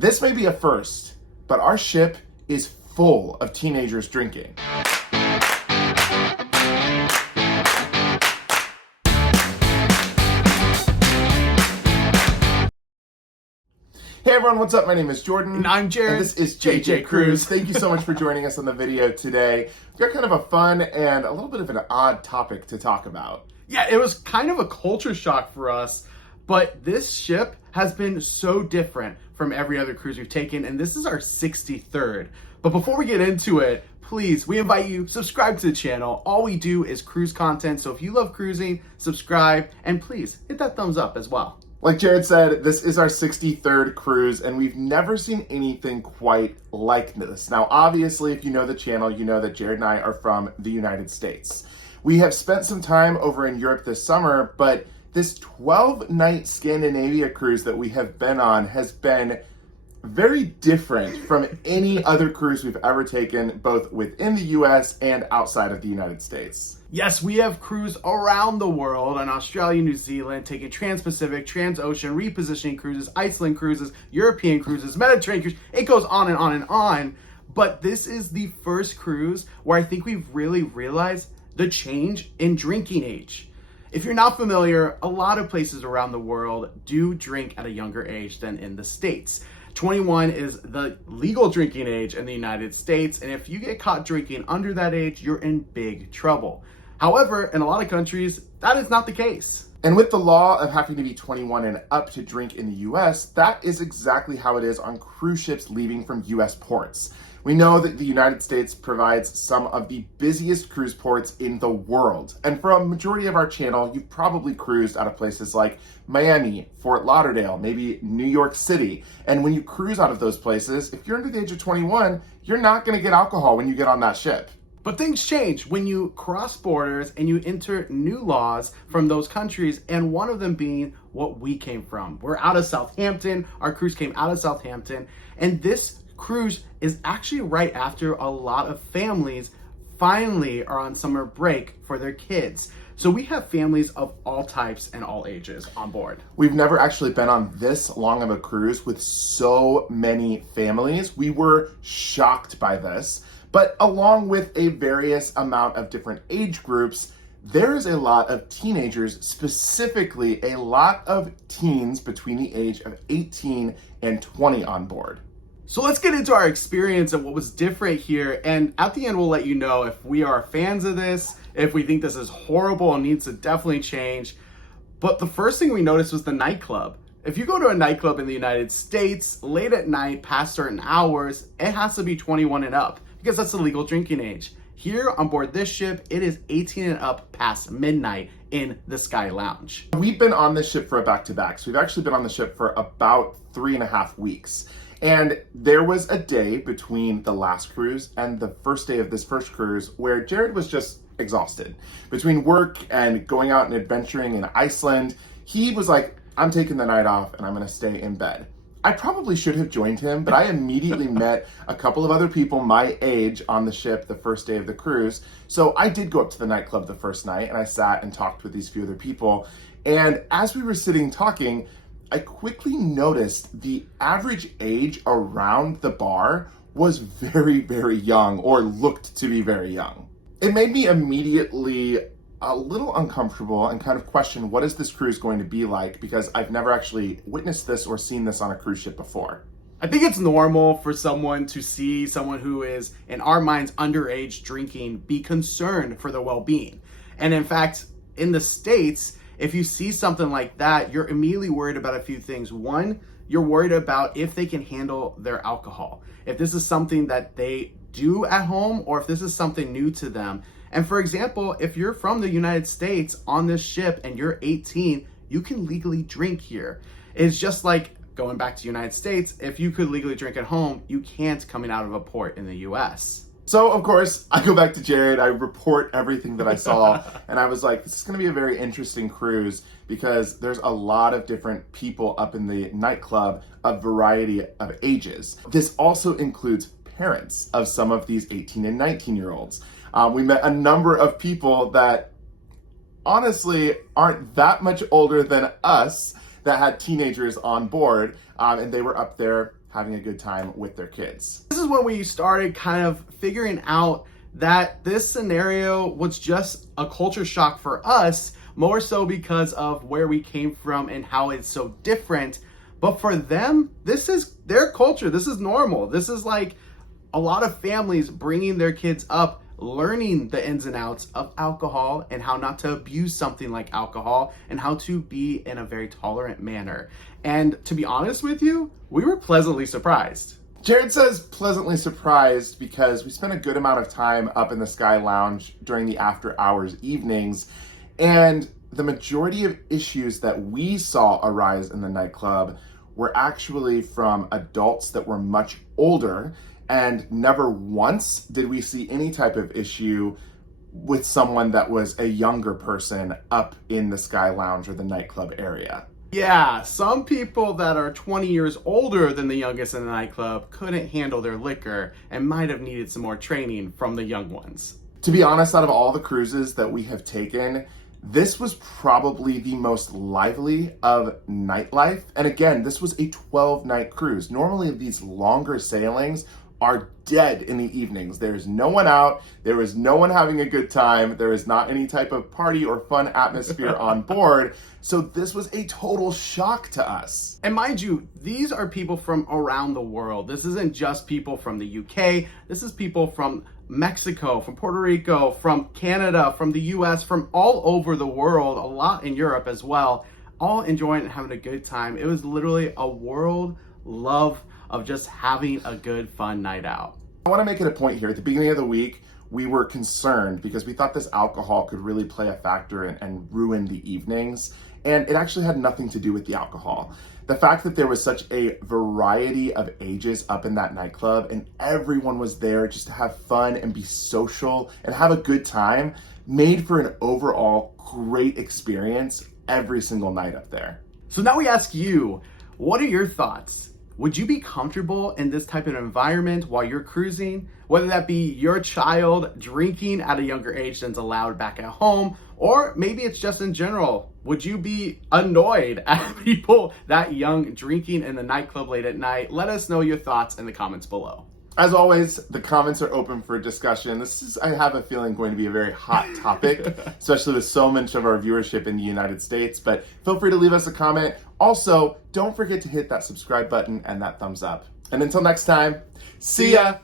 This may be a first, but our ship is full of teenagers drinking. Hey everyone, what's up? My name is Jordan. And I'm Jared. And this is JJ Cruise. Thank you so much for joining us on the video today. We've got kind of a fun and a little bit of an odd topic to talk about. Yeah, it was kind of a culture shock for us, but this ship has been so different from every other cruise we've taken, and this is our 63rd. But before we get into it, please, we invite you, subscribe to the channel. All we do is cruise content, so if you love cruising, subscribe, and please hit that thumbs up as well. Like Jared said, this is our 63rd cruise, and we've never seen anything quite like this. Now, obviously, if you know the channel, you know that Jared and I are from the United States. We have spent some time over in Europe this summer, but this 12-night Scandinavia cruise that we have been on has been very different from any other cruise we've ever taken, both within the US and outside of the United States. Yes, we have cruised around the world on Australia, New Zealand, taking trans-Pacific, trans-ocean, repositioning cruises, Iceland cruises, European cruises, Mediterranean cruises. It goes on and on and on. But this is the first cruise where I think we've really realized the change in drinking age. If you're not familiar, a lot of places around the world do drink at a younger age than in the States. 21 is the legal drinking age in the United States, and if you get caught drinking under that age, you're in big trouble. However, in a lot of countries, that is not the case. And with the law of having to be 21 and up to drink in the US, that is exactly how it is on cruise ships leaving from US ports. We know that the United States provides some of the busiest cruise ports in the world. And for a majority of our channel, you've probably cruised out of places like Miami, Fort Lauderdale, maybe New York City. And when you cruise out of those places, if you're under the age of 21, you're not gonna get alcohol when you get on that ship. But things change when you cross borders and you enter new laws from those countries, and one of them being what we came from. We're out of Southampton. Our cruise came out of Southampton, and this cruise is actually right after a lot of families finally are on summer break for their kids. So we have families of all types and all ages on board. We've never actually been on this long of a cruise with so many families. We were shocked by this. But along with a various amount of different age groups, there is a lot of teenagers, specifically a lot of teens between the age of 18 and 20 on board. So let's get into our experience and what was different here. And at the end, we'll let you know if we are fans of this, if we think this is horrible and needs to definitely change. But the first thing we noticed was the nightclub. If you go to a nightclub in the United States late at night, past certain hours, it has to be 21 and up, because that's the legal drinking age. Here on board this ship, it is 18 and up past midnight in the Sky Lounge. We've been on this ship for a back-to-back. So we've actually been on the ship for about 3.5 weeks. And there was a day between the last cruise and the first day of this first cruise where Jared was just exhausted. Between work and going out and adventuring in Iceland, he was like, I'm taking the night off and I'm gonna stay in bed. I probably should have joined him, but I immediately met a couple of other people my age on the ship the first day of the cruise. So I did go up to the nightclub the first night and I sat and talked with these few other people. And as we were sitting talking, I quickly noticed the average age around the bar was very, very young, or looked to be very young. It made me immediately a little uncomfortable and kind of question, what is this cruise going to be like? Because I've never actually witnessed this or seen this on a cruise ship before. I think it's normal for someone to see someone who is, in our minds, underage drinking, be concerned for their well-being. And in fact, in the States, if you see something like that, you're immediately worried about a few things. One, you're worried about if they can handle their alcohol, if this is something that they do at home, or if this is something new to them. And for example, if you're from the United States on this ship and you're 18, you can legally drink here. It's just like going back to the United States, if you could legally drink at home, you can't coming out of a port in the US. So of course, I go back to Jared, I report everything that I saw, and I was like, this is gonna be a very interesting cruise because there's a lot of different people up in the nightclub, a variety of ages. This also includes parents of some of these 18 and 19-year-olds. We met a number of people that honestly aren't that much older than us that had teenagers on board, and they were up there having a good time with their kids. This is when we started kind of figuring out that this scenario was just a culture shock for us, more so because of where we came from and how it's so different. But for them, this is their culture. This is normal. This is like a lot of families bringing their kids up, learning the ins and outs of alcohol and how not to abuse something like alcohol and how to be in a very tolerant manner. And to be honest with you, we were pleasantly surprised. Jared says pleasantly surprised because we spent a good amount of time up in the Sky Lounge during the after hours evenings, and the majority of issues that we saw arise in the nightclub were actually from adults that were much older, and never once did we see any type of issue with someone that was a younger person up in the Sky Lounge or the nightclub area. Yeah, some people that are 20 years older than the youngest in the nightclub couldn't handle their liquor and might have needed some more training from the young ones. To be honest, out of all the cruises that we have taken, this was probably the most lively of nightlife. And again, this was a 12-night cruise. Normally these longer sailings are dead in the evenings. There's no one out. There is no one having a good time. There is not any type of party or fun atmosphere on board. So this was a total shock to us. And mind you, these are people from around the world. This isn't just people from the UK. This is people from Mexico, from Puerto Rico, from Canada, from the US, from all over the world, a lot in Europe as well, all enjoying and having a good time. It was literally a world love of just having a good, fun night out. I want to make it a point here. At the beginning of the week, we were concerned because we thought this alcohol could really play a factor and ruin the evenings. And it actually had nothing to do with the alcohol. The fact that there was such a variety of ages up in that nightclub and everyone was there just to have fun and be social and have a good time made for an overall great experience every single night up there. So now we ask you, what are your thoughts? Would you be comfortable in this type of environment while you're cruising? Whether that be your child drinking at a younger age than's allowed back at home, or maybe it's just in general. Would you be annoyed at people that young drinking in the nightclub late at night? Let us know your thoughts in the comments below. As always, the comments are open for discussion. This is, I have a feeling, going to be a very hot topic, especially with so much of our viewership in the United States. But feel free to leave us a comment. Also, don't forget to hit that subscribe button and that thumbs up. And until next time, see ya!